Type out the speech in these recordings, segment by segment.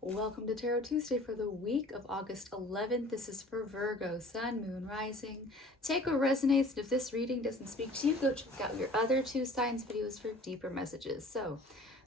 Welcome to Tarot Tuesday for the week of August 11th. This is for Virgo, Sun, Moon, Rising. Take what resonates, and if this reading doesn't speak to you, go check out your other two signs videos for deeper messages. So,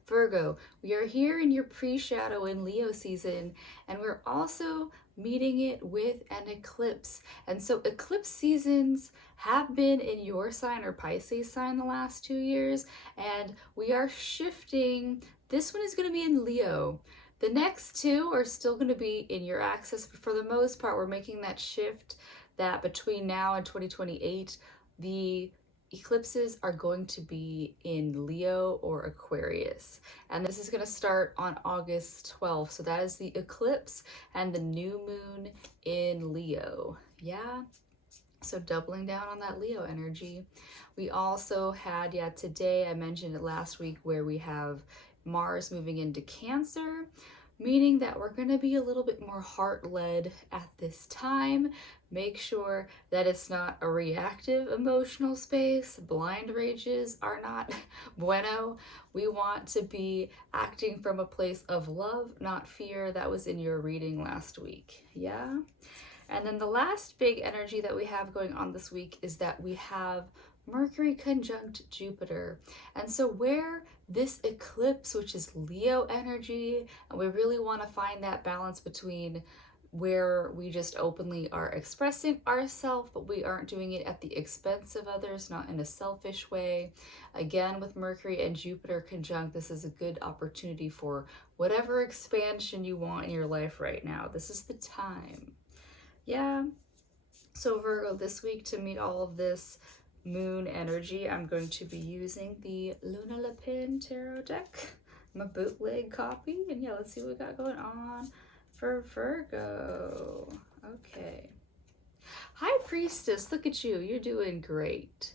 Virgo, we are here in your pre-shadow in Leo season, and we're also meeting it with an eclipse. And so eclipse seasons have been in your sign or Pisces sign the last 2 years, and we are shifting. This one is going to be in Leo. The next two are still going to be in your axis, but for the most part, we're making that shift that between now and 2028, the eclipses are going to be in Leo or Aquarius. And this is going to start on August 12th. So that is the eclipse and the new moon in Leo. Yeah. So doubling down on that Leo energy. We also had, today, I mentioned it last week, where we have Mars moving into Cancer, meaning that we're going to be a little bit more heart-led at this time. Make sure that it's not a reactive emotional space. Blind rages are not bueno. We want to be acting from a place of love, not fear. That was in your reading last week. Yeah? And then the last big energy that we have going on this week is that we have Mercury conjunct Jupiter. And so where this eclipse, which is Leo energy, and we really want to find that balance between where we just openly are expressing ourselves, but we aren't doing it at the expense of others, not in a selfish way. Again, with Mercury and Jupiter conjunct, this is a good opportunity for whatever expansion you want in your life right now. This is the time. Yeah. So Virgo, this week to meet all of this moon energy, I'm going to be using the Lunalapin tarot deck, my bootleg copy. And yeah, let's see what we got going on for Virgo. Okay. High Priestess, look at you. You're doing great.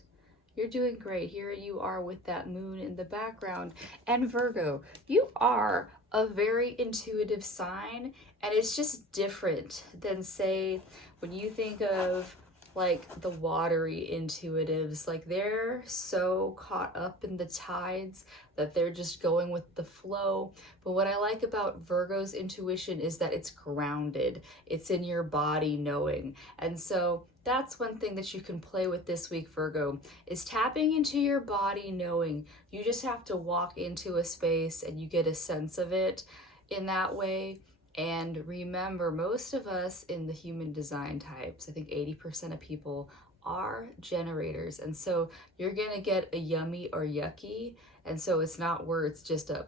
You're doing great. Here you are with that moon in the background. And Virgo, you are a very intuitive sign, and it's just different than, say, when you think of like the watery intuitives, like they're so caught up in the tides that they're just going with the flow. But what I like about Virgo's intuition is that it's grounded. It's in your body knowing. And so that's one thing that you can play with this week, Virgo, is tapping into your body knowing. You just have to walk into a space and you get a sense of it in that way. And remember, most of us in the human design types, I think 80% of people are generators. And so you're going to get a yummy or yucky. And so it's not words, just a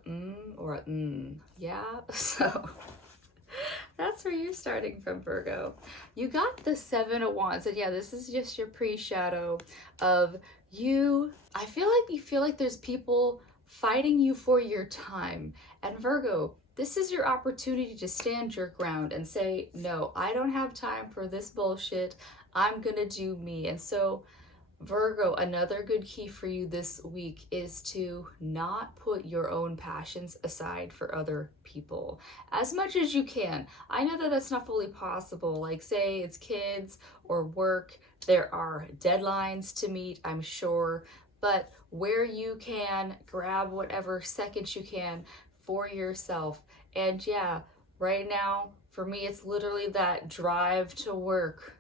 or a yeah. So that's where you're starting from, Virgo. You got the Seven of Wands. And yeah, this is just your pre-shadow of you. I feel like you feel like there's people fighting you for your time. And Virgo, this is your opportunity to stand your ground and say, no, I don't have time for this bullshit. I'm gonna do me. And so Virgo, another good key for you this week is to not put your own passions aside for other people as much as you can. I know that that's not fully possible. Like, say it's kids or work, there are deadlines to meet, I'm sure, but where you can, grab whatever seconds you can for yourself. And yeah, right now, for me, it's literally that drive to work.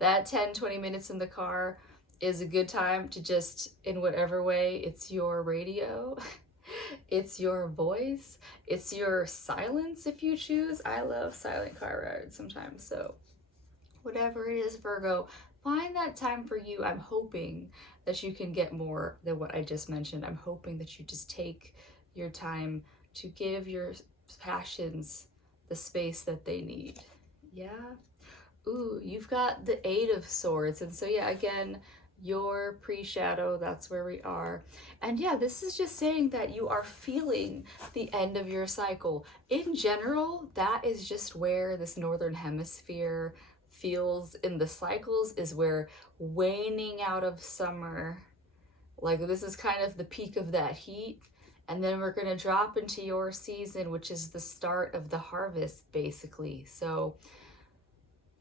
That 10-20 minutes in the car is a good time to just, in whatever way, it's your radio, it's your voice, it's your silence if you choose. I love silent car rides sometimes. So whatever it is, Virgo, find that time for you. I'm hoping that you can get more than what I just mentioned. I'm hoping that you just take your time to give your passions the space that they need. Yeah. Ooh, you've got the Eight of Swords. And so yeah, again, your pre-shadow, that's where we are. And yeah, this is just saying that you are feeling the end of your cycle. In general, that is just where this northern hemisphere feels in the cycles, is where waning out of summer, like this is kind of the peak of that heat. And then we're going to drop into your season, which is the start of the harvest, basically. So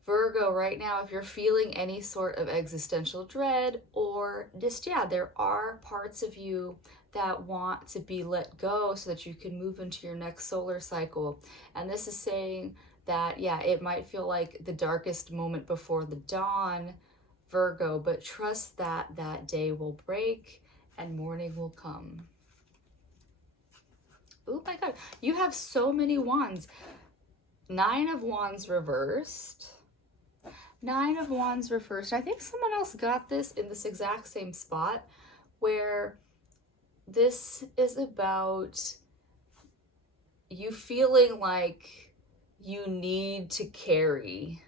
Virgo, right now, if you're feeling any sort of existential dread or just, yeah, there are parts of you that want to be let go so that you can move into your next solar cycle. And this is saying that, yeah, it might feel like the darkest moment before the dawn, Virgo, but trust that that day will break and morning will come. Oh my God, you have so many wands. 9 of Wands reversed. 9 of Wands reversed. I think someone else got this in this exact same spot, where this is about you feeling like you need to carry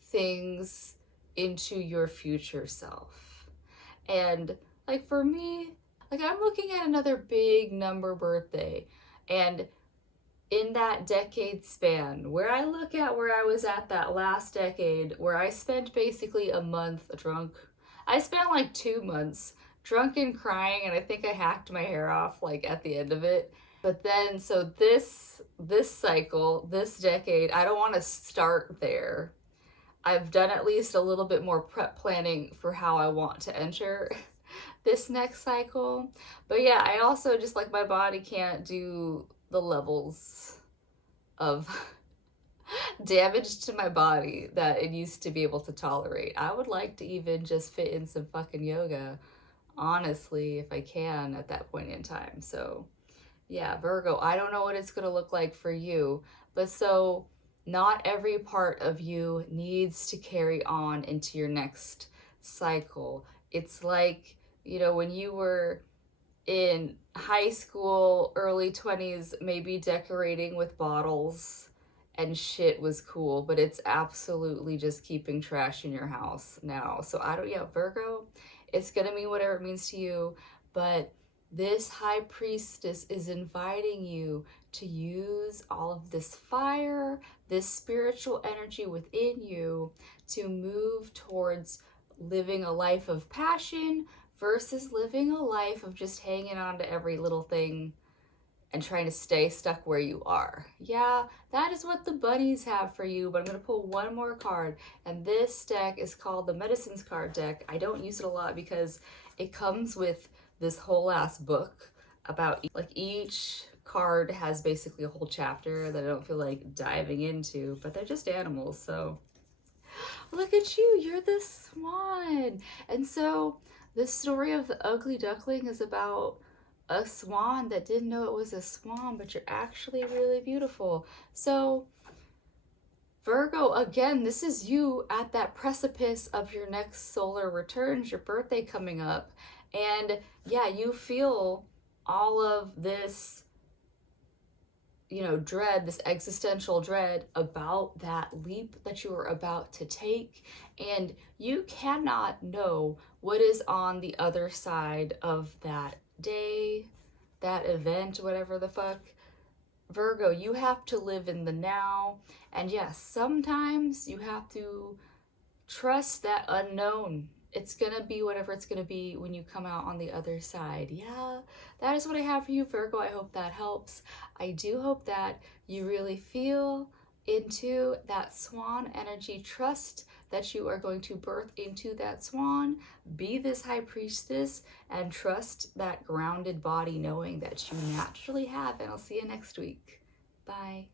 things into your future self. And like for me, like I'm looking at another big number birthday, and in that decade span, where I look at where I was at that last decade, where I spent basically a month drunk. I spent like 2 months drunk and crying, and I think I hacked my hair off like at the end of it. But then, so this cycle, this decade, I don't want to start there. I've done at least a little bit more prep planning for how I want to enter this next cycle. But yeah, I also just like my body can't do the levels of damage to my body that it used to be able to tolerate. I would like to even just fit in some fucking yoga, honestly, if I can at that point in time. So yeah, Virgo, I don't know what it's going to look like for you, but so not every part of you needs to carry on into your next cycle. It's like, you know, when you were in high school, early 20s, maybe decorating with bottles and shit was cool, but it's absolutely just keeping trash in your house now. So I don't, yeah, Virgo, it's gonna mean whatever it means to you, but this high priestess is inviting you to use all of this fire, this spiritual energy within you to move towards living a life of passion versus living a life of just hanging on to every little thing and trying to stay stuck where you are. Yeah, that is what the bunnies have for you, but I'm going to pull one more card, and this deck is called the Medicines card deck. I don't use it a lot because it comes with this whole ass book about, like, each card has basically a whole chapter that I don't feel like diving into, but they're just animals, so look at you, you're the swan. And so the story of the ugly duckling is about a swan that didn't know it was a swan, but you're actually really beautiful. So Virgo, again, this is you at that precipice of your next solar returns, your birthday coming up. And yeah, you feel all of this, you know, dread, this existential dread about that leap that you are about to take. And you cannot know what is on the other side of that day, that event, whatever the fuck. Virgo, you have to live in the now. And yes, sometimes you have to trust that unknown. It's gonna be whatever it's gonna be when you come out on the other side. Yeah, that is what I have for you, Virgo. I hope that helps. I do hope that you really feel into that swan energy. Trust that you are going to birth into that swan, be this high priestess, and trust that grounded body knowing that you naturally have. And I'll see you next week. Bye.